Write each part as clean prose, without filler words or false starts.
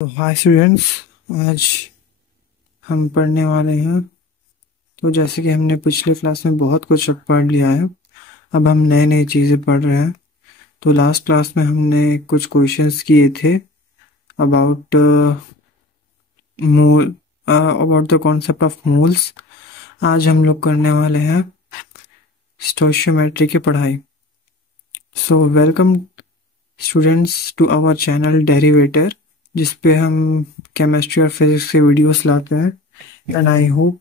तो hi students, आज हम पढ़ने वाले हैं। तो जैसे कि हमने पिछले क्लास में बहुत कुछ अब पढ़ लिया है, अब हम नए नई चीज़ें पढ़ रहे हैं। तो लास्ट क्लास में हमने कुछ क्वेश्चंस किए थे about mole about the concept of moles. आज हम लोग करने वाले हैं स्टोइशियोमेट्री की पढ़ाई। So welcome students to our channel Derivator, जिस पे हम केमिस्ट्री और फिजिक्स के वीडियोस लाते हैं। एंड आई होप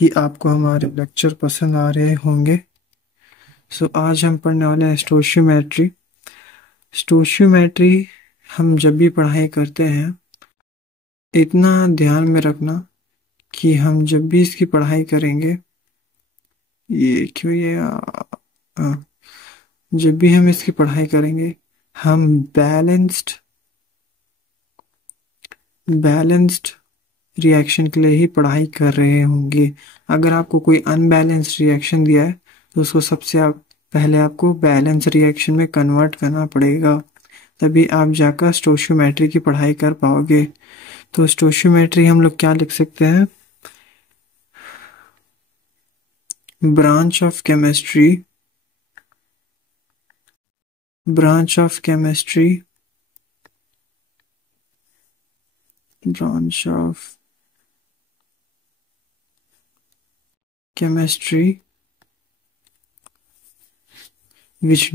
कि आपको हमारे लेक्चर पसंद आ रहे होंगे। सो आज हम पढ़ने वाले हैं स्टोइशियोमेट्री। स्टोइशियोमेट्री हम जब भी पढ़ाई करते हैं, इतना ध्यान में रखना कि हम जब भी इसकी पढ़ाई करेंगे, ये क्यों ये आ, जब भी हम इसकी पढ़ाई करेंगे, हम बैलेंस्ड रिएक्शन के लिए ही पढ़ाई कर रहे होंगे। अगर आपको कोई अनबैलेंस्ड रिएक्शन दिया है तो उसको पहले आपको बैलेंस रिएक्शन में कन्वर्ट करना पड़ेगा, तभी आप जाकर स्टोइशियोमेट्री की पढ़ाई कर पाओगे। तो स्टोइशियोमेट्री हम लोग क्या लिख सकते हैं? Branch of chemistry branch of chemistry branch of chemistry which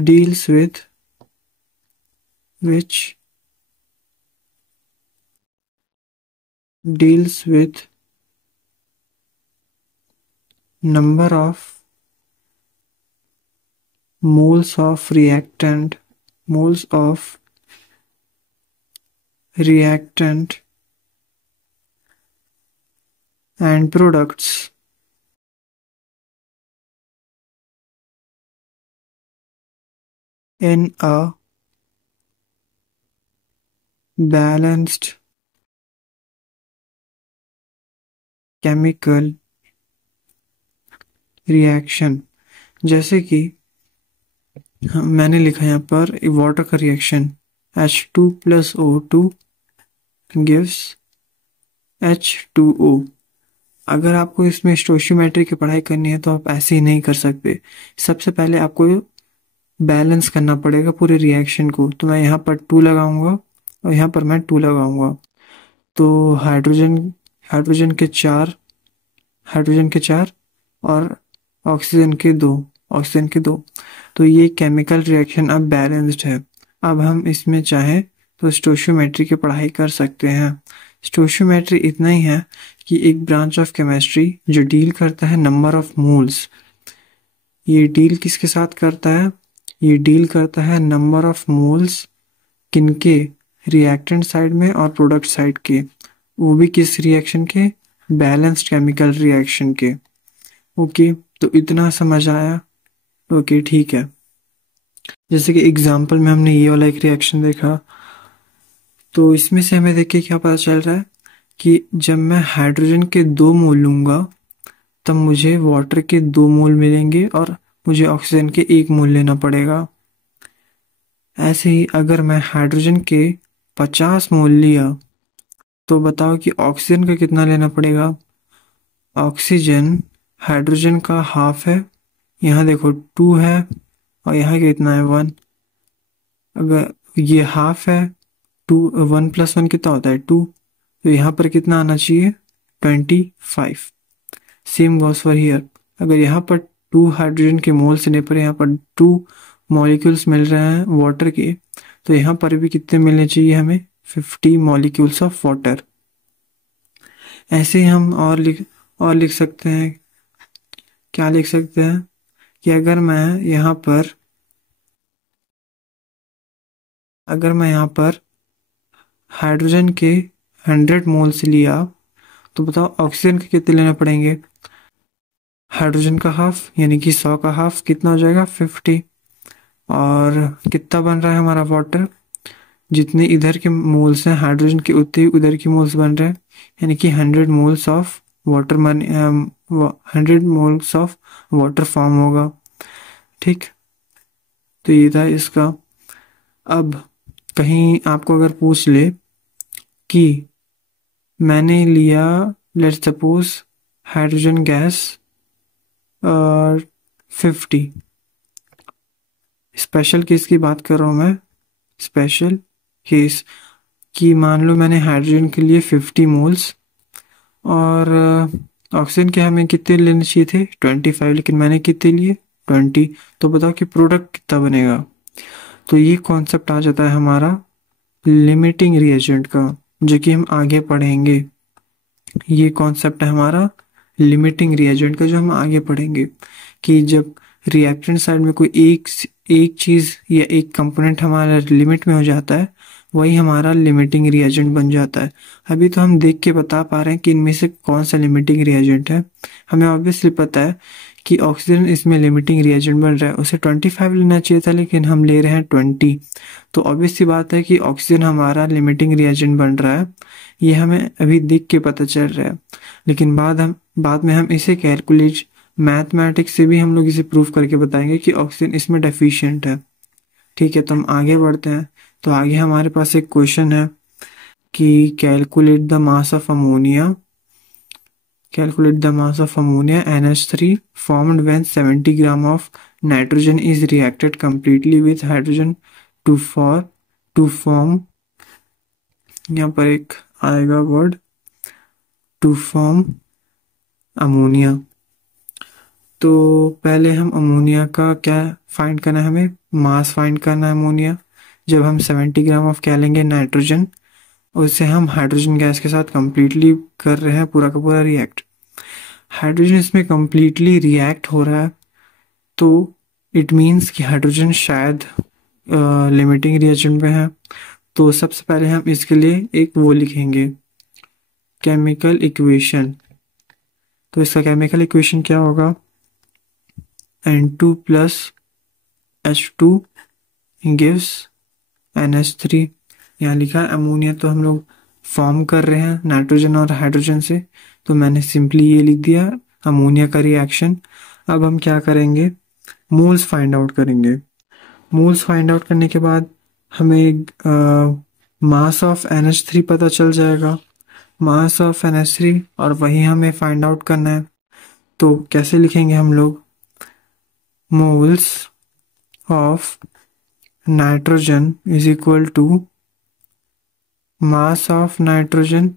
deals with number of moles of reactant and products in a balanced chemical reaction। जैसे कि मैंने लिखा यहाँ पर वाटर का reaction H2 plus O2 gives H2O। अगर आपको इसमें स्टोइशियोमेट्री की पढ़ाई करनी है तो आप ऐसे ही नहीं कर सकते। सबसे पहले आपको बैलेंस करना पड़ेगा पूरे रिएक्शन को। तो मैं यहाँ पर 2 लगाऊंगा और यहाँ पर मैं 2 लगाऊंगा। तो हाइड्रोजन के चार और ऑक्सीजन के दो। तो ये केमिकल रिएक्शन अब बैलेंस्ड है। अब हम इसमें चाहें तो स्टोइशियोमेट्री की पढ़ाई कर सकते हैं। स्टोइशियोमेट्री इतना ही है कि एक ब्रांच ऑफ केमिस्ट्री जो डील करता है नंबर ऑफ मोल्स। ये डील किसके साथ करता है? ये डील करता है नंबर ऑफ मोल्स, किनके? रिएक्टेंट साइड में और प्रोडक्ट साइड के। वो भी किस रिएक्शन के? बैलेंस्ड केमिकल रिएक्शन के। ओके, तो इतना समझ आया? ओके, ठीक है। जैसे कि एग्जांपल में हमने ये वाला एक रिएक्शन देखा, तो इसमें से हमें देख के क्या पता चल रहा है कि जब मैं हाइड्रोजन के 2 मोल लूंगा तब मुझे वाटर के 2 मोल मिलेंगे और मुझे ऑक्सीजन के 1 मोल लेना पड़ेगा। ऐसे ही अगर मैं हाइड्रोजन के 50 मोल लिया तो बताओ कि ऑक्सीजन का कितना लेना पड़ेगा? ऑक्सीजन हाइड्रोजन का हाफ है, यहाँ देखो 2 है और यहाँ कितना है 1। अगर ये हाफ है, 2 1 + 1 कितना होता है 2। तो यहाँ पर कितना आना चाहिए? 25। Same goes for here. अगर यहाँ पर 2 हाइड्रोजन के मोल्स लेने पर यहाँ पर 2 मॉलिक्यूल्स मिल रहे हैं वाटर के, तो यहाँ पर भी कितने मिलने चाहिए हमें? 50 मॉलिक्यूल्स ऑफ वाटर। ऐसे ही हम और लिख सकते हैं। क्या लिख सकते हैं कि अगर मैं यहाँ पर हाइड्रोजन के 100 मोल्स लिया तो बताओ ऑक्सीजन के कितने लेने पड़ेंगे? हाइड्रोजन का हाफ यानी कि 100 का हाफ कितना हो जाएगा? 50। और कितना बन रहा है हमारा वाटर? जितने इधर के मोल्स हैं हाइड्रोजन के उतने ही उधर के मोल्स बन रहे हैं, यानी कि 100 moles of water 100 moles of water form होगा। ठीक, तो ये था इसका। अब कहीं आपको अगर पूछ ले कि मैंने लिया, let's suppose, hydrogen gas 50। Special case की बात कर रहा हूँ मैं, स्पेशल केस, कि मान लो मैंने हाइड्रोजन के लिए 50 मोल्स और ऑक्सीजन के हमें कितने लेने चाहिए थे 25, लेकिन मैंने कितने लिए 20। तो बताओ कि प्रोडक्ट कितना बनेगा। तो ये कॉन्सेप्ट आ जाता है हमारा लिमिटिंग रिएजेंट का, जो कि हम आगे पढ़ेंगे। ये कॉन्सेप्ट है हमारा लिमिटिंग रिएजेंट का, जो हम आगे पढ़ेंगे, कि जब रिएक्टेंट साइड में कोई एक चीज़ या एक कंपोनेंट हमारा लिमिट में हो जाता है, वही हमारा लिमिटिंग रिएजेंट बन जाता है। अभी तो हम देख के बता पा रहे हैं कि इनमें से कौन सा लिमिटिंग रिएजेंट है। हमें ऑब्वियसली पता है कि ऑक्सीजन इसमें लिमिटिंग रिएजेंट बन रहा है, उसे 25 लेना चाहिए था, लेकिन हम ले रहे हैं 20। तो ऑब्वियस सी बात है कि ऑक्सीजन हमारा लिमिटिंग रिएजेंट बन रहा है। ये हमें अभी देख के पता चल रहा है, लेकिन बाद में हम इसे कैलकुलेट मैथमेटिक्स से भी हम लोग इसे प्रूव करके बताएंगे कि ऑक्सीजन इसमें डेफिशिएंट है। ठीक है, तो हम आगे बढ़ते हैं। तो आगे हमारे पास एक क्वेश्चन है कि calculate the mass of ammonia NH3 formed when 70 gram of nitrogen is reacted completely with hydrogen to form, यहाँ पर एक आएगा वर्ड, टू फॉर्म अमोनिया। तो पहले हम अमोनिया का क्या फाइंड करना है, हमें मास फाइंड करना है अमोनिया। जब हम 70 ग्राम ऑफ क्या लेंगे नाइट्रोजन, उससे हम हाइड्रोजन गैस के साथ कंप्लीटली कर रहे हैं पूरा का पूरा रिएक्ट। हाइड्रोजन इसमें कंप्लीटली रिएक्ट हो रहा है, तो इट मीन्स कि हाइड्रोजन शायद लिमिटिंग रिएजेंट में है। तो सबसे पहले हम इसके लिए एक वो लिखेंगे, केमिकल इक्वेशन। तो इसका केमिकल इक्वेशन क्या होगा, N2 plus H2 gives NH3। यहाँ लिखा है अमोनिया, तो हम लोग फॉर्म कर रहे हैं नाइट्रोजन और हाइड्रोजन से, तो मैंने सिंपली ये लिख दिया अमोनिया का रिएक्शन। अब हम क्या करेंगे, मोल्स फाइंड आउट करेंगे। मोल्स फाइंड आउट करने के बाद हमें मास ऑफ NH3 पता चल जाएगा, मास ऑफ NH3, और वही हमें फाइंड आउट करना है। तो कैसे लिखेंगे हम लोग, moles of nitrogen is equal to mass of nitrogen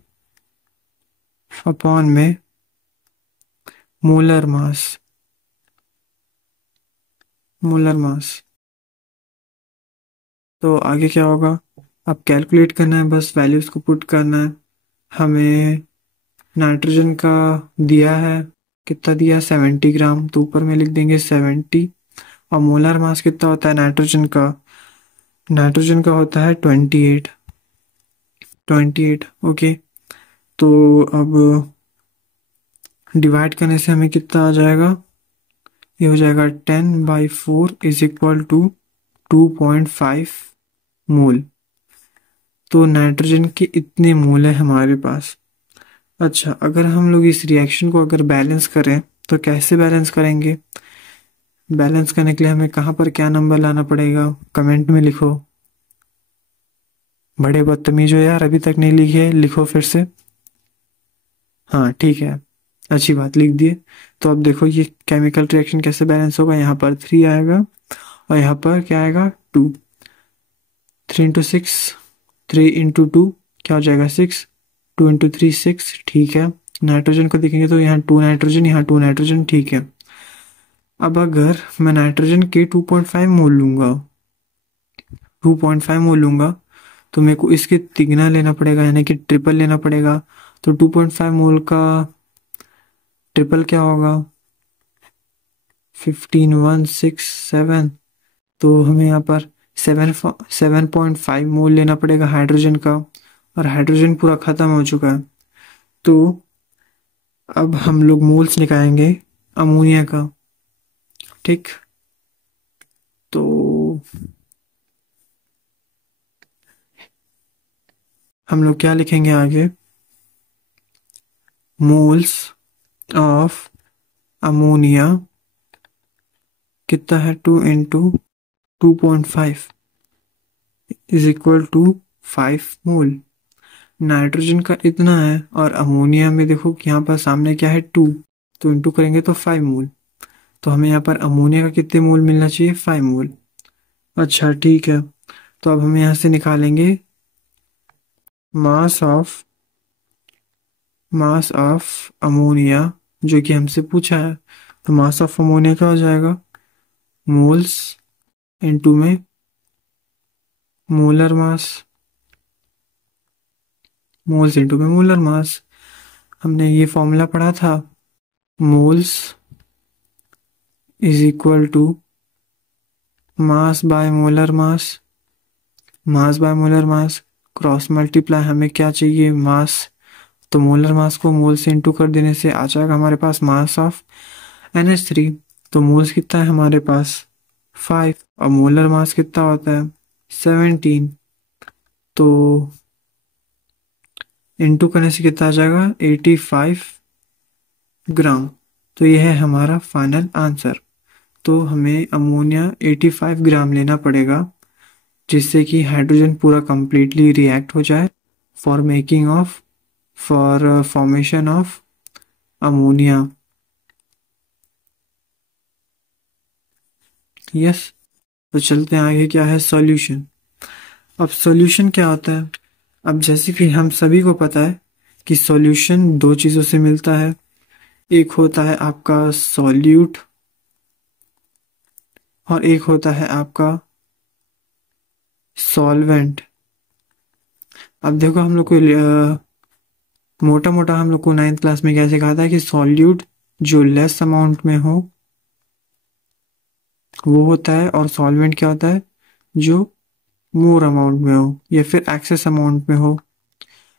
upon में मोलर मास। तो आगे क्या होगा, अब कैलकुलेट करना है, बस वैल्यूज को पुट करना है। हमें नाइट्रोजन का दिया है, कितना दिया 70 ग्राम, तो ऊपर में लिख देंगे 70। और मोलर मास कितना होता है नाइट्रोजन का होता है 28। ओके, तो अब डिवाइड करने से हमें कितना आ जाएगा, ये हो जाएगा 10/4 इज इक्वल टू 2.5 मोल। तो नाइट्रोजन के इतने मोल है हमारे पास। अच्छा, अगर हम लोग इस रिएक्शन को अगर बैलेंस करें, तो कैसे बैलेंस करेंगे। बैलेंस करने के लिए हमें कहाँ पर क्या नंबर लाना पड़ेगा, कमेंट में लिखो। बड़े बदतमीज हो यार, अभी तक नहीं लिखे, लिखो फिर से। हाँ ठीक है, अच्छी बात, लिख दिए। तो अब देखो ये केमिकल रिएक्शन कैसे बैलेंस होगा, यहाँ पर 3 आएगा और यहाँ पर क्या आएगा 2। 3 × 6, 3 × 2 क्या हो जाएगा 6, 2 × 3 6। ठीक है, नाइट्रोजन को देखेंगे तो यहाँ 2 नाइट्रोजन, यहाँ 2 नाइट्रोजन। ठीक है, अब अगर मैं नाइट्रोजन के 2.5 मोल लूंगा, 2.5 मोल लूंगा, तो मेरे को इसके तिगना लेना पड़ेगा, यानी कि ट्रिपल लेना पड़ेगा। तो 2.5 मोल का ट्रिपल क्या होगा, 15167। तो हमें यहाँ पर 7.5 मोल लेना पड़ेगा हाइड्रोजन का, और हाइड्रोजन पूरा खत्म हो चुका है। तो अब हम लोग मोल्स निकालेंगे अमोनिया का। ठीक, तो हम लोग क्या लिखेंगे आगे, मोल्स ऑफ अमोनिया कितना है, 2 × 2.5 is equal to 5 mole. Nitrogen का इतना है और अमोनिया में देखो कि यहाँ पर सामने क्या है 2, तो इंटू करेंगे तो 5 मोल। तो हमें यहाँ पर अमोनिया का कितने मोल मिलना चाहिए? 5 मोल। अच्छा ठीक है, तो अब हम यहाँ से निकालेंगे मास ऑफ अमोनिया जो कि हमसे पूछा है। तो मास ऑफ अमोनिया क्या हो जाएगा? मोल्स इनटू में मोलर मास, मोल्स इनटू में मोलर मास। हमने ये फॉर्मूला पढ़ा था, moles is equal to mass by molar mass, mass by molar mass cross multiply हमें क्या चाहिए? मास। तो मोलर मास को मोल से इंटू कर देने से आ जाएगा हमारे पास मास ऑफ NH3। तो मोल्स कितना है हमारे पास? 5 और मोलर मास कितना होता है? 17। तो इंटू करने से कितना आ जाएगा? 85 ग्राम। तो यह है हमारा फाइनल आंसर। तो हमें अमोनिया 85 ग्राम लेना पड़ेगा जिससे कि हाइड्रोजन पूरा कंप्लीटली रिएक्ट हो जाए for formation of ammonia. Yes, तो चलते हैं आगे। क्या है सॉल्यूशन? अब सॉल्यूशन क्या होता है? अब जैसे कि हम सभी को पता है कि सॉल्यूशन दो चीज़ों से मिलता है। एक होता है आपका सॉल्यूट और एक होता है आपका सॉल्वेंट। अब देखो हम लोग को मोटा मोटा हम लोग को 9th क्लास में क्या सिखाता है कि सॉल्यूट जो लेस अमाउंट में हो वो होता है, और सॉल्वेंट क्या होता है? जो मोर अमाउंट में हो या फिर एक्सेस अमाउंट में हो,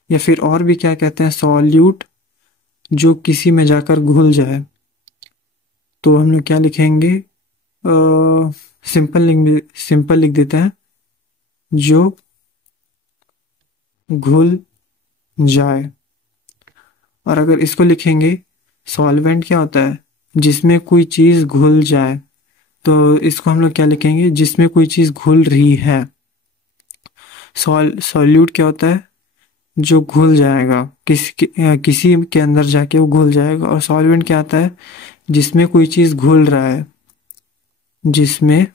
या फिर और भी क्या कहते हैं, सॉल्यूट जो किसी में जाकर घुल जाए। तो हम लोग क्या लिखेंगे? सिंपल लिख देते हैं, जो घुल जाए। और अगर इसको लिखेंगे सॉल्वेंट क्या होता है? जिसमें कोई चीज़ घुल जाए। तो इसको हम लोग क्या लिखेंगे? जिसमें कोई चीज़ घुल रही है। सॉल्यूट क्या होता है? जो घुल जाएगा, किसी के अंदर जाके वो घुल जाएगा। और सॉल्वेंट क्या आता है? जिसमें कोई चीज़ घुल रहा है, जिसमें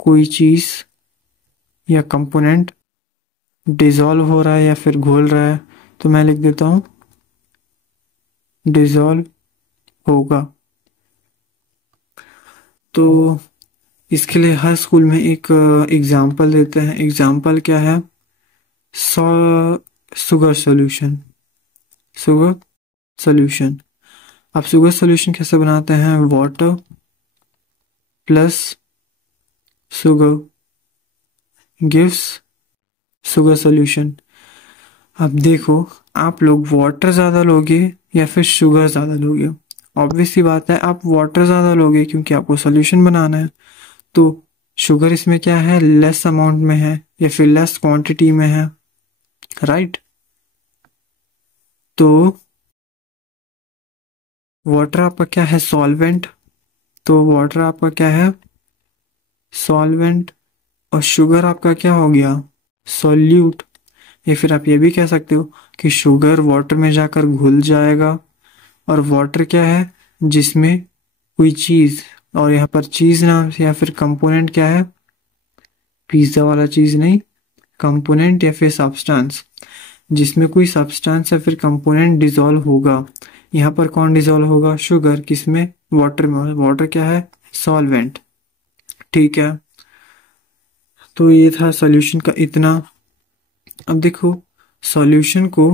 कोई चीज़ या कंपोनेंट डिसॉल्व हो रहा है या फिर घुल रहा है। तो मैं लिख देता हूँ डिसॉल्व होगा। तो इसके लिए हर स्कूल में एक एग्जाम्पल देते हैं। एग्जाम्पल क्या है? Saw sugar solution. Sugar solution. आप शुगर सॉल्यूशन कैसे बनाते हैं? Water plus sugar gives sugar solution. अब देखो, आप लोग वाटर ज़्यादा लोगे या फिर शुगर ज़्यादा लोगे? ऑब्वियस सी बात है, आप वाटर ज़्यादा लोगे क्योंकि आपको सॉल्यूशन बनाना है। तो शुगर इसमें क्या है? लेस अमाउंट में है या फिर लेस क्वांटिटी में है, राइट? तो वाटर आपका क्या है? सॉल्वेंट। तो वाटर आपका क्या है? सॉल्वेंट। और शुगर आपका क्या हो गया? सॉल्यूट। या फिर आप ये भी कह सकते हो कि शुगर वाटर में जाकर घुल जाएगा। और वाटर क्या है? जिसमें कोई चीज़, और यहाँ पर चीज़ नाम से या फिर कंपोनेंट क्या है? पिज्ज़ा वाला चीज़ नहीं, कंपोनेंट या फिर सब्सटेंस, जिसमें कोई सब्सटेंस या फिर कंपोनेंट डिसॉल्व होगा। यहाँ पर कौन डिसॉल्व होगा? शुगर। किसमें? वाटर में। वाटर क्या है? सॉल्वेंट। ठीक है, तो ये था सॉल्यूशन का इतना। अब देखो, सॉल्यूशन को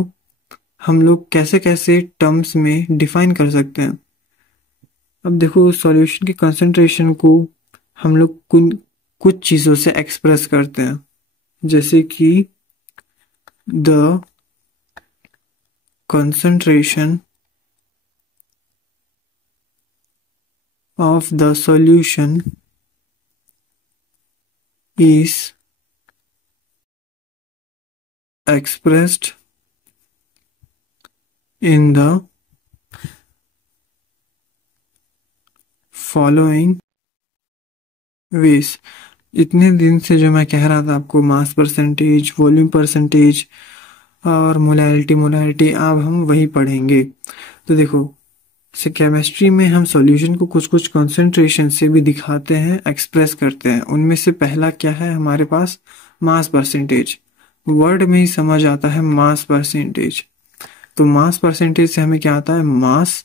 हम लोग कैसे कैसे टर्म्स में डिफाइन कर सकते हैं। अब देखो, सॉल्यूशन की कंसंट्रेशन को हम लोग कुछ चीज़ों से एक्सप्रेस करते हैं, जैसे कि the concentration of the solution is expressed in the following ways। इतने दिन से जो मैं कह रहा था आपको, मास परसेंटेज, वॉल्यूम परसेंटेज और मोलैरिटी मोलैरिटी, अब हम वही पढ़ेंगे। तो देखो, से केमिस्ट्री में हम सॉल्यूशन को कुछ कुछ कॉन्सेंट्रेशन से भी दिखाते हैं, एक्सप्रेस करते हैं। उनमें से पहला क्या है हमारे पास? Mass percentage. वर्ड में ही समझ आता है मास परसेंटेज। तो मास परसेंटेज से हमें क्या आता है? मास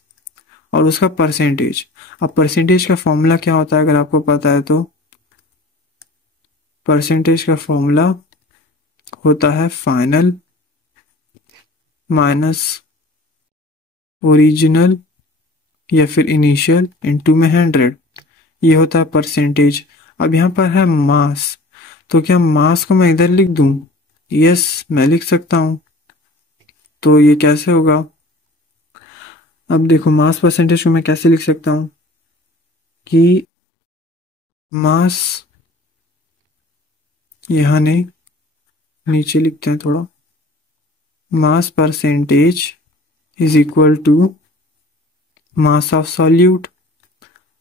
और उसका परसेंटेज। अब परसेंटेज का फॉर्मूला क्या होता है अगर आपको पता है तो? परसेंटेज का फॉर्मूला होता है फाइनल माइनस ओरिजिनल या फिर इनिशियल इनटू में 100। ये होता है परसेंटेज। अब यहाँ पर है मास, तो क्या मास को मैं इधर लिख दूं? यस, मैं लिख सकता हूं। तो ये कैसे होगा? अब देखो, मास परसेंटेज को मैं कैसे लिख सकता हूं कि मास, यहाँ नहीं, नीचे लिखते हैं थोड़ा, mass percentage is equal to mass of solute.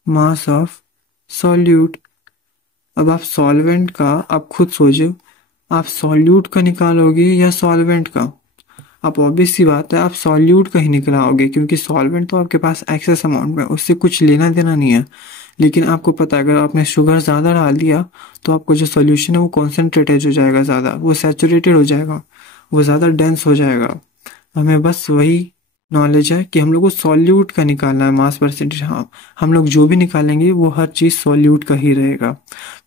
Mass of solute. अब आप सॉल्वेंट का, आप खुद सोचो, आप सॉल्यूट का निकालोगे या सॉल्वेंट का? आप ऑब्वियस सी बात है, आप सॉल्यूट का ही निकलाओगे, क्योंकि सॉल्वेंट तो आपके पास एक्सेस अमाउंट में, उससे कुछ लेना देना नहीं है। लेकिन आपको पता है, अगर आपने शुगर ज़्यादा डाल दिया तो आपको जो सोल्यूशन है वो कॉन्सेंट्रेटेड हो जाएगा, ज़्यादा वो सैचुरेटेड हो जाएगा, वो ज़्यादा डेंस हो जाएगा। हमें बस वही नॉलेज है कि हम लोग को सॉल्यूट का निकालना है मास परसेंटेज। हाँ, हम लोग जो भी निकालेंगे वो हर चीज़ सॉल्यूट का ही रहेगा।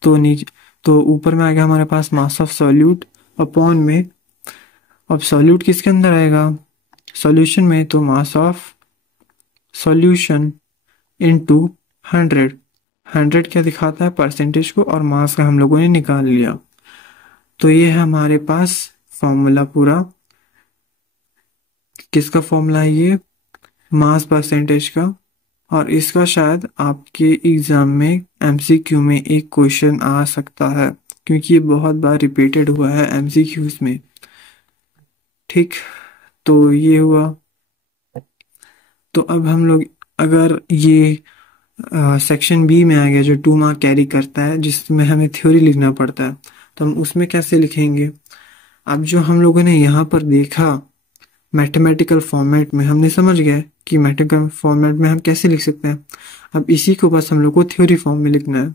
तो नीचे, तो ऊपर में आ गया हमारे पास मास ऑफ सॉल्यूट अपॉन में, अब सॉल्यूट किसके अंदर आएगा? सॉल्यूशन में, तो मास ऑफ सॉल्यूशन इनटू 100। 100 क्या दिखाता है? परसेंटेज को, और मास का हम लोगों ने निकाल लिया। तो ये है हमारे पास फॉर्मूला पूरा। किसका फॉर्मूला है ये? मास परसेंटेज का। और इसका शायद आपके एग्जाम में एमसीक्यू में एक क्वेश्चन आ सकता है, क्योंकि ये बहुत बार रिपीटेड हुआ है एमसीक्यूज में। ठीक, तो ये हुआ। तो अब हम लोग, अगर ये सेक्शन बी में आ गया जो 2 मार्क कैरी करता है, जिसमें हमें थ्योरी लिखना पड़ता है, तो हम उसमें कैसे लिखेंगे? अब जो हम लोगों ने यहाँ पर देखा मैथमेटिकल फॉर्मेट में, हमने समझ गया कि मैथमेटिकल फॉर्मेट में हम कैसे लिख सकते हैं। अब इसी को बस हम लोग को थ्योरी फॉर्म में लिखना है।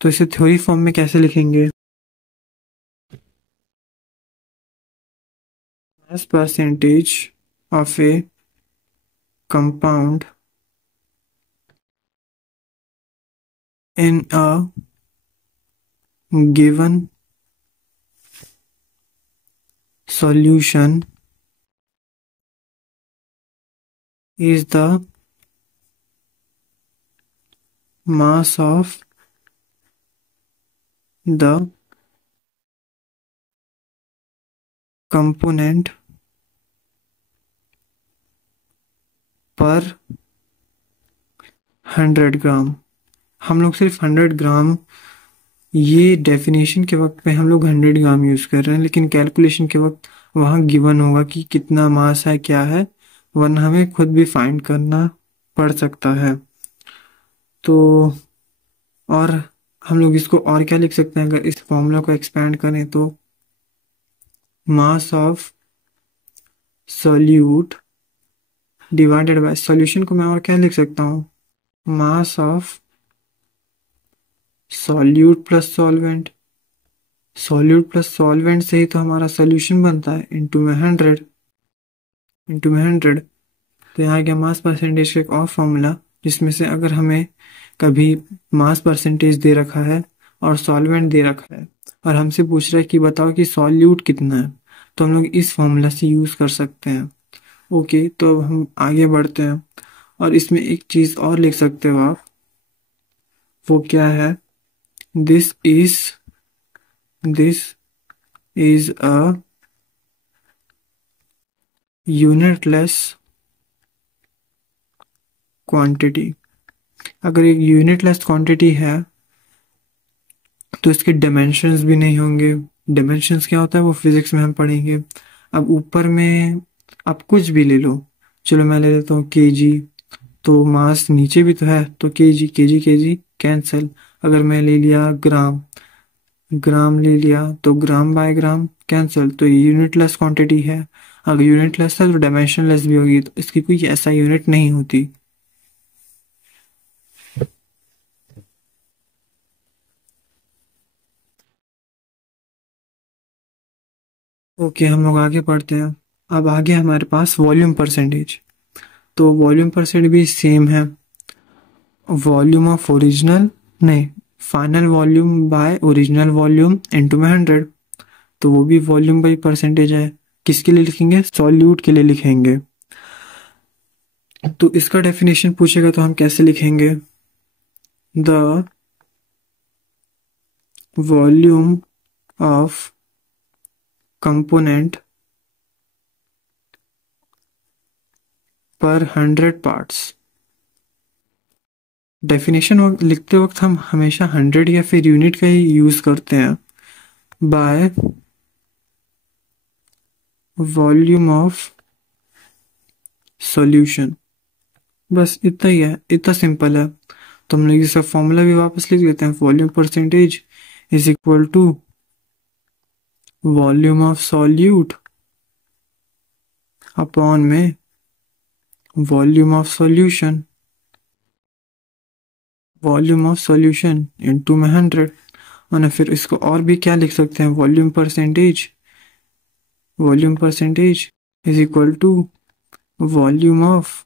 तो इसे थ्योरी फॉर्म में कैसे लिखेंगे? Mass percentage of A compound in a given solution is the mass of the component पर 100 ग्राम। हम लोग सिर्फ 100 ग्राम, ये डेफिनेशन के वक्त पे हम लोग 100 ग्राम यूज़ कर रहे हैं, लेकिन कैलकुलेशन के वक्त वहाँ गिवन होगा कि कितना मास है, क्या है, वरना हमें खुद भी फाइंड करना पड़ सकता है। तो और हम लोग इसको और क्या लिख सकते हैं अगर इस फॉर्मूला को एक्सपेंड करें तो? मास of solute divided bye solution को मैं और क्या लिख सकता हूँ? मास of solute plus solvent. Solute plus solvent से ही तो हमारा सॉल्यूशन बनता है, इनटू में 100, इनटू में 100। तो यहाँ आ गया मास परसेंटेज का एक और फॉर्मूला, जिसमें से अगर हमें कभी मास परसेंटेज दे रखा है और सॉल्वेंट दे रखा है और हमसे पूछ रहा है कि बताओ कि सॉल्यूट कितना है, तो हम लोग इस फॉर्मूला से यूज़ कर सकते हैं। ओके, तो अब हम आगे बढ़ते हैं और इसमें एक चीज़ और लिख सकते हो आप। वो क्या है? This is this is a unitless quantity. अगर एक यूनिटलेस क्वांटिटी है तो इसके डायमेंशंस भी नहीं होंगे। डायमेंशंस क्या होता है वो फिजिक्स में हम पढ़ेंगे। अब ऊपर में आप कुछ भी ले लो, चलो मैं ले लेता हूँ केजी, तो मास नीचे भी तो है, तो केजी केजी केजी कैंसल, अगर मैं ले लिया ग्राम, ग्राम ले लिया तो ग्राम बाय ग्राम कैंसिल, तो ये यूनिटलेस क्वांटिटी है। अगर यूनिटलेस है तो डायमेंशनलेस भी होगी, तो इसकी कोई ऐसा यूनिट नहीं होती। ओके, हम लोग आगे पढ़ते हैं। अब आगे हमारे पास वॉल्यूम परसेंटेज। तो वॉल्यूम परसेंटेज भी सेम है। वॉल्यूम ऑफ ओरिजिनल, नहीं, final volume by original volume into में 100। तो वो भी वॉल्यूम बाई परसेंटेज है। किसके लिए लिखेंगे? सॉल्यूट के लिए लिखेंगे। तो इसका डेफिनेशन पूछेगा तो हम कैसे लिखेंगे? द वॉल्यूम ऑफ कंपोनेंट पर 100 पार्ट्स। डेफिनेशन लिखते वक्त हम हमेशा 100 या फिर यूनिट का ही यूज करते हैं। बाय वॉल्यूम ऑफ सॉल्यूशन, बस इतना ही है, इतना सिंपल है। तो हम लोग इसका फॉर्मूला भी वापस लिख लेते हैं। Volume percentage is equal to volume of solute upon में volume of solution, volume of solution into में 100। और फिर इसको और भी क्या लिख सकते हैं? Volume percentage is equal to volume of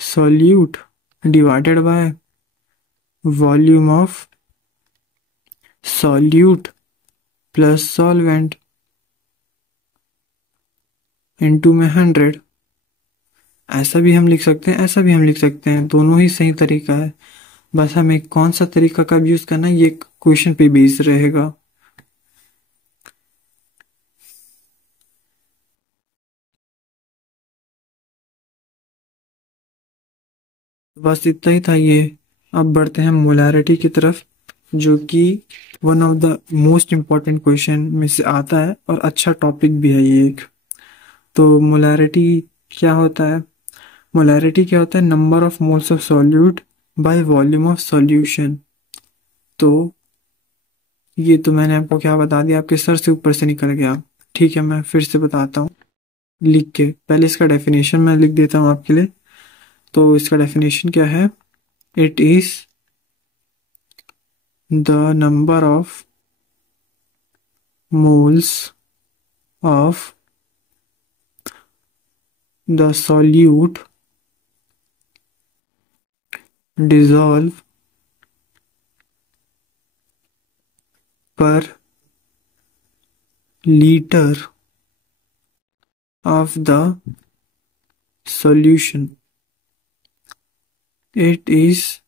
solute divided by volume of solute plus solvent into में 100। ऐसा भी हम लिख सकते हैं, ऐसा भी हम लिख सकते हैं, दोनों ही सही तरीका है। बस हमें कौन सा तरीका कब यूज करना है ये क्वेश्चन पे बेस रहेगा। बस इतना ही था ये। अब बढ़ते हैं मोलैरिटी की तरफ, जो कि one of the most important question में से आता है और अच्छा टॉपिक भी है ये एक। तो मोलैरिटी क्या होता है? मोलैरिटी क्या होता है? Number of moles of solute bye volume of solution. तो ये तो मैंने आपको क्या बता दिया, आपके सर से ऊपर से निकल गया। ठीक है, मैं फिर से बताता हूँ लिख के। पहले इसका डेफिनेशन मैं लिख देता हूँ आपके लिए। तो इसका डेफिनेशन क्या है? It is the number of moles of the solute dissolve per liter of the solution. It is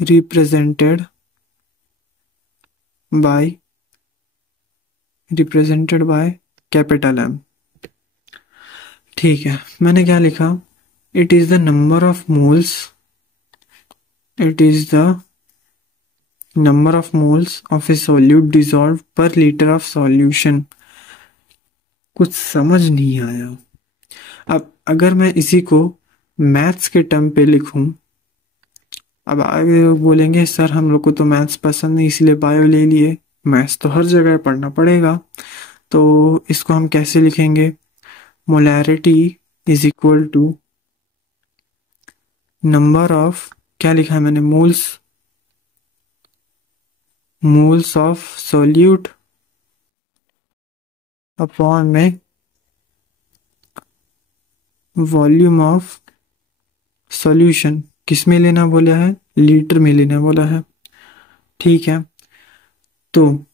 represented by capital M। ठीक है, मैंने क्या लिखा? It is the number of moles, it is the number of moles of A solute dissolve पर litre of solution. कुछ समझ नहीं आया। अब अगर मैं इसी को मैथ्स के टर्म पे लिखूं, अब आगे लोग बोलेंगे सर हम लोग को तो मैथ्स पसंद नहीं इसलिए बायो ले लिए। मैथ्स तो हर जगह पढ़ना पड़ेगा। तो इसको हम कैसे लिखेंगे? Molarity is equal to number of, क्या लिखा है मैंने? मोल्स ऑफ सॉल्यूट अपॉन में वॉल्यूम ऑफ सॉल्यूशन। किस में लेना बोला है? लीटर में लेना बोला है। ठीक है, तो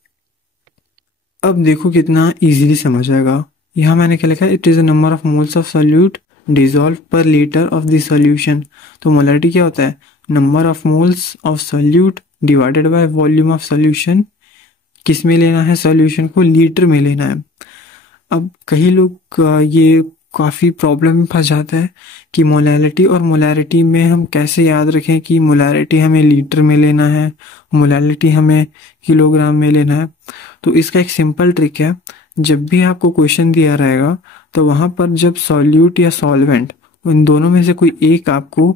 अब देखो कितना इजीली समझ आएगा। यहाँ मैंने क्या लिखा है? It is a number of moles of solute dissolve पर लीटर ऑफ द सॉल्यूशन। तो मोलैरिटी क्या होता है? Number of moles of solute divided by volume of solution. किस में लेना है? सॉल्यूशन को लीटर में लेना है। अब कई लोग ये काफ़ी प्रॉब्लम में फंस जाता है कि मोलैरिटी और मोलैरिटी में हम कैसे याद रखें कि मोलैरिटी हमें लीटर में लेना है, मोलैरिटी हमें किलोग्राम में लेना है। तो इसका एक सिंपल ट्रिक है। जब भी आपको क्वेश्चन दिया रहेगा तो वहाँ पर जब सॉल्यूट या सॉल्वेंट, उन दोनों में से कोई एक आपको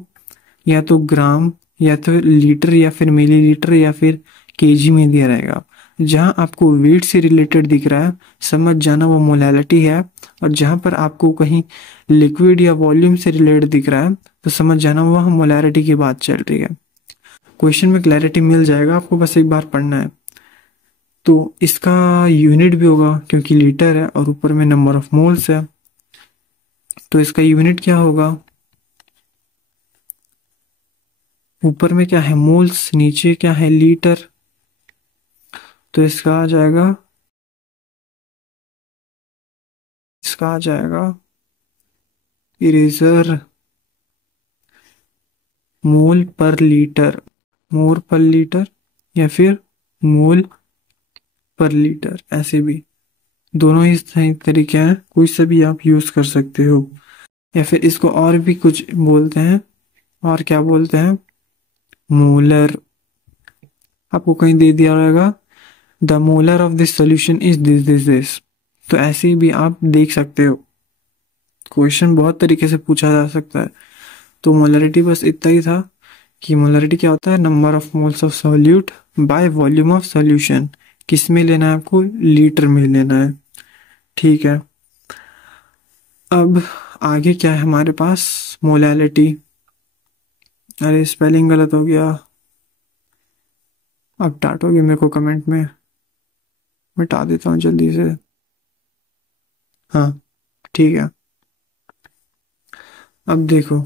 या तो ग्राम या तो लीटर या फिर मिलीलीटर या फिर केजी में दिया रहेगा। जहां आपको वेट से रिलेटेड दिख रहा है समझ जाना वो मोलैलिटी है, और जहां पर आपको कहीं लिक्विड या वॉल्यूम से रिलेटेड दिख रहा है तो समझ जाना वह मोलैरिटी की बात चल रही है। क्वेश्चन में क्लैरिटी मिल जाएगा आपको, बस एक बार पढ़ना है। तो इसका यूनिट भी होगा क्योंकि लीटर है और ऊपर में नंबर ऑफ मोल्स है, तो इसका यूनिट क्या होगा? ऊपर में क्या है? मोल्स, नीचे क्या है? लीटर। तो इसका आ जाएगा इरेजर मोल पर लीटर, मोल पर लीटर या फिर मोल पर लीटर, ऐसे भी दोनों ही सही तरीके हैं, कोई सा भी आप यूज कर सकते हो। या फिर इसको और भी कुछ बोलते हैं, और क्या बोलते हैं? मोलर। आपको कहीं दे दिया रहेगा the molar of this solution is this. तो ऐसे भी आप देख सकते हो, क्वेश्चन बहुत तरीके से पूछा जा सकता है। तो मोलरिटी बस इतना ही था कि मोलरिटी क्या होता है? Number of moles of solute bye volume of solution. किस में लेना है आपको? लीटर में लेना है। ठीक है, अब आगे क्या है हमारे पास? मोलैलिटी। अरे स्पेलिंग गलत हो गया, अब डांटोगे मेरे को कमेंट में, मिटा देता हूँ जल्दी से। हाँ ठीक है, अब देखो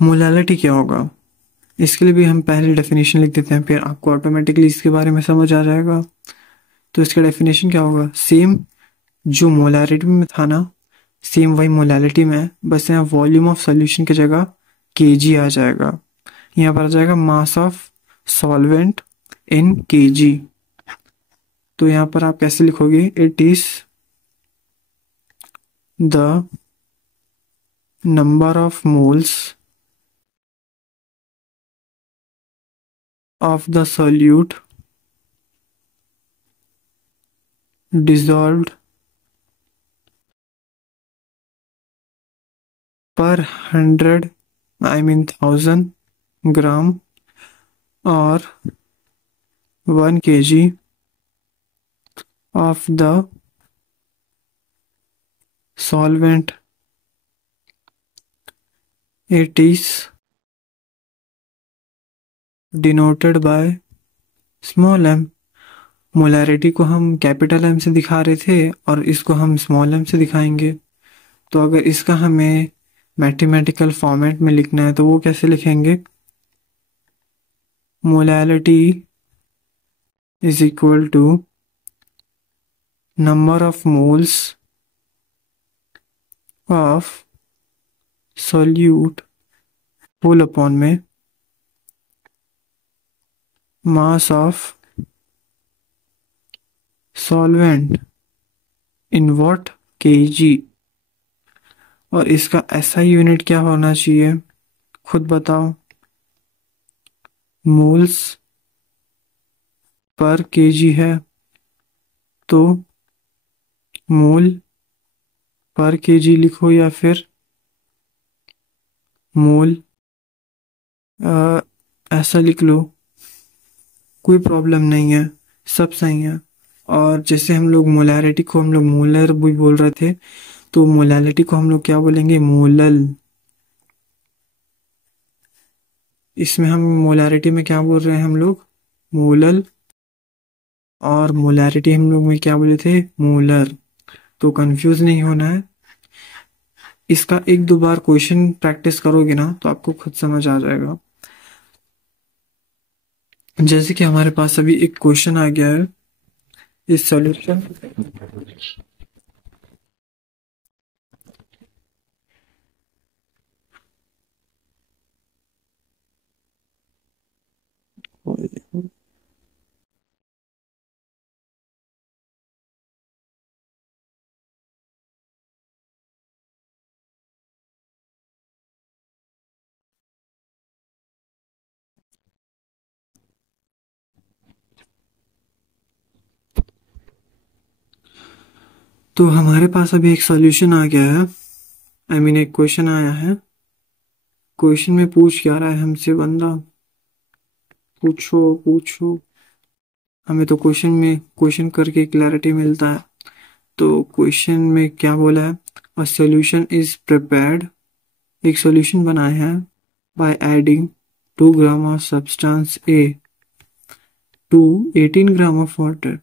मोलैलिटी क्या होगा। इसके लिए भी हम पहले डेफिनेशन लिख देते हैं, फिर आपको ऑटोमेटिकली इसके बारे में समझ आ जाएगा। तो इसका डेफिनेशन क्या होगा? सेम जो मोलैरिटी में था ना, सेम वही मोलैलिटी में है, बस यहाँ वॉल्यूम ऑफ सॉल्यूशन की जगह केजी आ जाएगा। यहाँ पर आ जाएगा मास ऑफ सॉल्वेंट इन केजी। तो यहाँ पर आप कैसे लिखोगे? It is the number of moles of the solute dissolved per 100, I mean 1000 gram or 1 kg of the solvent. It is denoted by small m। Molarity को हम कैपिटल एम से दिखा रहे थे और इसको हम स्मॉल एम से दिखाएंगे। तो अगर इसका हमें मैथमेटिकल फॉर्मेट में लिखना है तो वो कैसे लिखेंगे? Molality is equal to number of moles of solute whole upon में mass of solvent in what? Kg. और इसका ऐसा यूनिट क्या होना चाहिए? खुद बताओ। मोल्स पर केजी है तो मोल पर केजी लिखो या फिर मोल ऐसा लिख लो, कोई प्रॉब्लम नहीं है, सब सही है। और जैसे हम लोग मोलैरिटी को हम लोग मोलर भी बोल रहे थे, तो मोलैलिटी को हम लोग क्या बोलेंगे? मोलल। इसमें हम मोलैरिटी में क्या बोल रहे हैं हम लोग? मोलल। और मोलैरिटी हम लोग में क्या बोले थे? मोलर। तो कंफ्यूज नहीं होना है। इसका एक दो बार क्वेश्चन प्रैक्टिस करोगे ना तो आपको खुद समझ आ जाएगा। जैसे कि हमारे पास अभी एक क्वेश्चन आ गया है, इस सॉल्यूशन तो हमारे पास अभी एक सॉल्यूशन आ गया है, आई मीन एक क्वेश्चन आया है। क्वेश्चन में पूछ क्या रहा है हमसे बंदा? पूछो पूछो। हमें तो क्वेश्चन करके क्लैरिटी मिलता है। तो क्वेश्चन में क्या बोला है? अ सॉल्यूशन इज प्रिपेयर्ड, एक सॉल्यूशन बनाए हैं by adding 2 gram of substance A to 18 gram of water.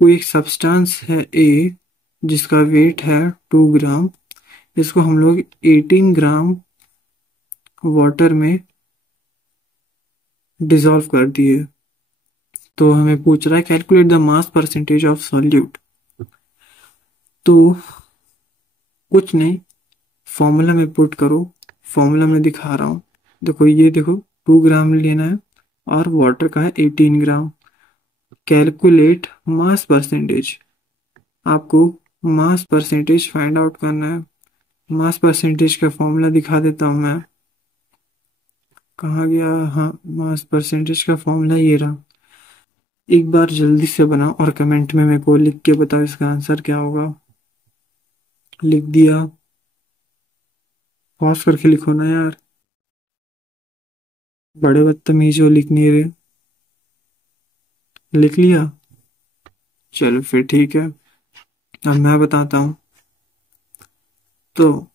कोई एक सब्सटेंस है ए जिसका वेट है 2 ग्राम, इसको हम लोग 18 ग्राम वाटर में डिसॉल्व कर दिए। तो हमें पूछ रहा है calculate the mass percentage of solute. तो कुछ नहीं, फॉर्मूला में पुट करो। फॉर्मूला में दिखा रहा हूँ। देखो ये देखो, 2 ग्राम लेना है और वाटर का है 18 ग्राम। कैलकुलेट मास परसेंटेज, आपको मास परसेंटेज फाइंड आउट करना है। मास परसेंटेज का फॉर्मूला दिखा देता हूँ मैं। कहाँ गया? हाँ, मास परसेंटेज का फॉर्मूला ये रहा। एक बार जल्दी से बनाओ और कमेंट में मेरे को लिख के बताओ इसका आंसर क्या होगा। लिख दिया? पॉज करके लिखो ना यार, बड़े बदतमीज हो, लिख नहीं रहे। लिख लिया? चलो फिर ठीक है, अब मैं बताता हूँ। तो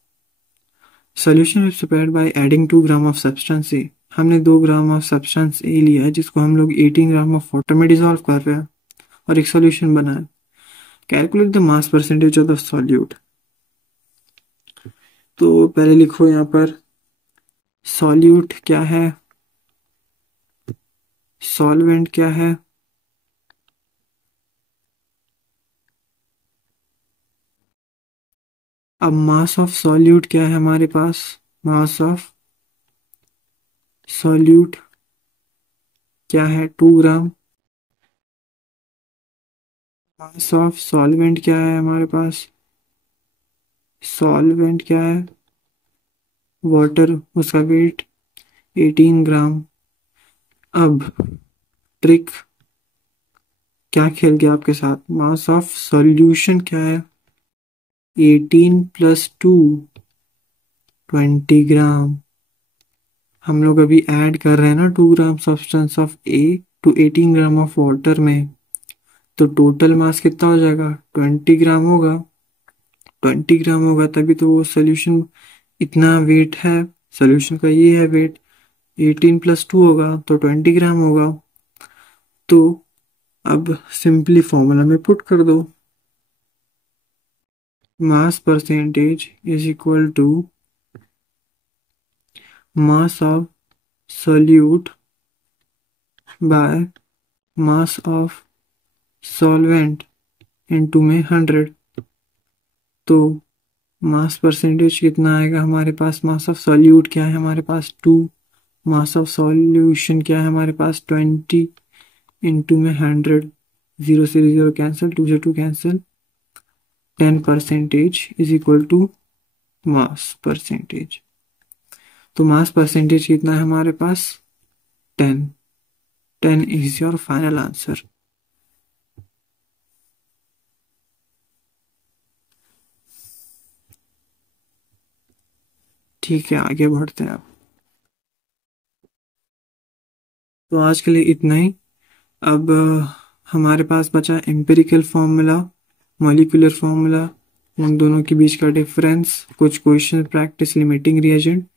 solution is prepared by adding 2 gram of substance A. हमने 2 ग्राम ऑफ सब्सटेंस ए लिया है जिसको हम लोग 18 ग्राम ऑफ वाटर में डिसॉल्व कर रहे हैं और एक सॉल्यूशन बना है। Calculate the mass percentage of the solute. तो पहले लिखो यहाँ पर सॉल्यूट क्या है, सॉल्वेंट क्या है। अब मास ऑफ सॉल्यूट क्या है हमारे पास? मास ऑफ सॉल्यूट क्या है? 2 ग्राम। मास ऑफ सॉल्वेंट क्या है हमारे पास? सॉल्वेंट क्या है? वाटर, उसका वेट 18 ग्राम। अब ट्रिक क्या खेल गया आपके साथ? मास ऑफ सॉल्यूशन क्या है? 18 प्लस 2, 20 ग्राम। हम लोग अभी ऐड कर रहे हैं ना 2 gram substance of A to 18 gram of water में, तो टोटल मास कितना हो जाएगा? 20 ग्राम होगा। 20 ग्राम होगा तभी तो वो सोल्यूशन इतना वेट है। सोल्यूशन का ये है वेट, 18 प्लस 2 होगा तो 20 ग्राम होगा। तो अब सिंपली फॉर्मूला में पुट कर दो। Mass percentage is equal to mass of solute by mass of solvent into में 100। तो मास परसेंटेज कितना आएगा हमारे पास? मास ऑफ सॉल्यूट क्या है हमारे पास? 2। मास ऑफ सॉल्यूशन क्या है हमारे पास? 20 इंटू में 100। 0 से 0 कैंसिल, 2 से 2 cancel. 10% is equal to mass percentage. तो मास परसेंटेज कितना है हमारे पास? 10। 10 इज योर फाइनल आंसर। ठीक है, आगे बढ़ते हैं अब। तो आज के लिए इतना ही। अब हमारे पास बचा एम्पिरिकल फार्मूला, मॉलिक्यूलर फार्मूला, उन दोनों के बीच का डिफरेंस, कुछ क्वेश्चन प्रैक्टिस, लिमिटिंग रिएजेंट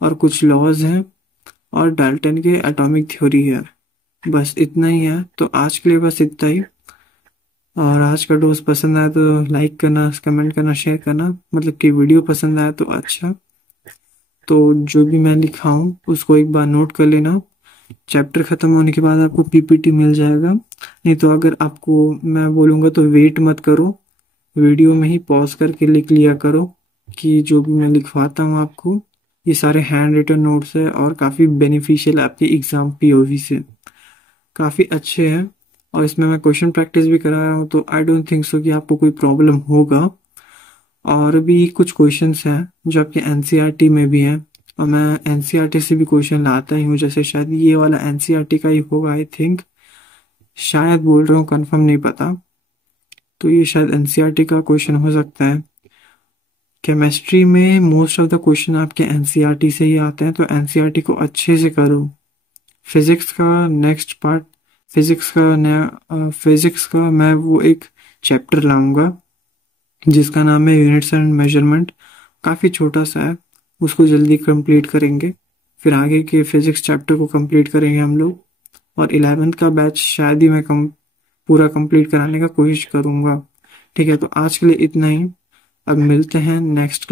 और कुछ लॉज हैं और डाल्टन के एटॉमिक थ्योरी है। बस इतना ही है। तो आज के लिए बस इतना ही। और आज का डोज पसंद आया तो लाइक करना, कमेंट करना, शेयर करना, मतलब कि वीडियो पसंद आया तो अच्छा। तो जो भी मैं लिखा हूँ उसको एक बार नोट कर लेना। चैप्टर खत्म होने के बाद आपको पीपीटी मिल जाएगा। नहीं तो अगर आपको मैं बोलूँगा तो वेट मत करो, वीडियो में ही पॉज करके लिख लिया करो कि जो भी मैं लिखवाता हूँ आपको ये सारे हैंड रिटन नोट्स है और काफ़ी बेनिफिशियल आपके एग्जाम पीओवी से काफ़ी अच्छे हैं। और इसमें मैं क्वेश्चन प्रैक्टिस भी करा रहा हूँ, तो आई डोंट थिंक सो कि आपको कोई प्रॉब्लम होगा। और भी कुछ क्वेश्चंस हैं जो आपके एनसीईआरटी में भी हैं और मैं एनसीईआरटी से भी क्वेश्चन लाता ही हूँ। जैसे शायद ये वाला एनसीईआरटी का ही होगा, आई थिंक, शायद बोल रहा हूँ, कंफर्म नहीं पता। तो ये शायद एनसीईआरटी का क्वेश्चन हो सकता है। केमिस्ट्री में मोस्ट ऑफ द क्वेश्चन आपके एनसीईआरटी से ही आते हैं, तो एनसीईआरटी को अच्छे से करो। फिजिक्स का नेक्स्ट पार्ट, फिजिक्स का मैं वो एक चैप्टर लाऊंगा जिसका नाम है यूनिट्स एंड मेजरमेंट। काफ़ी छोटा सा है, उसको जल्दी कंप्लीट करेंगे, फिर आगे के फिजिक्स चैप्टर को कंप्लीट करेंगे हम लोग। और 11th का बैच शायद ही मैं पूरा कंप्लीट कराने का कोशिश करूँगा। ठीक है, तो आज के लिए इतना ही। अब मिलते हैं नेक्स्ट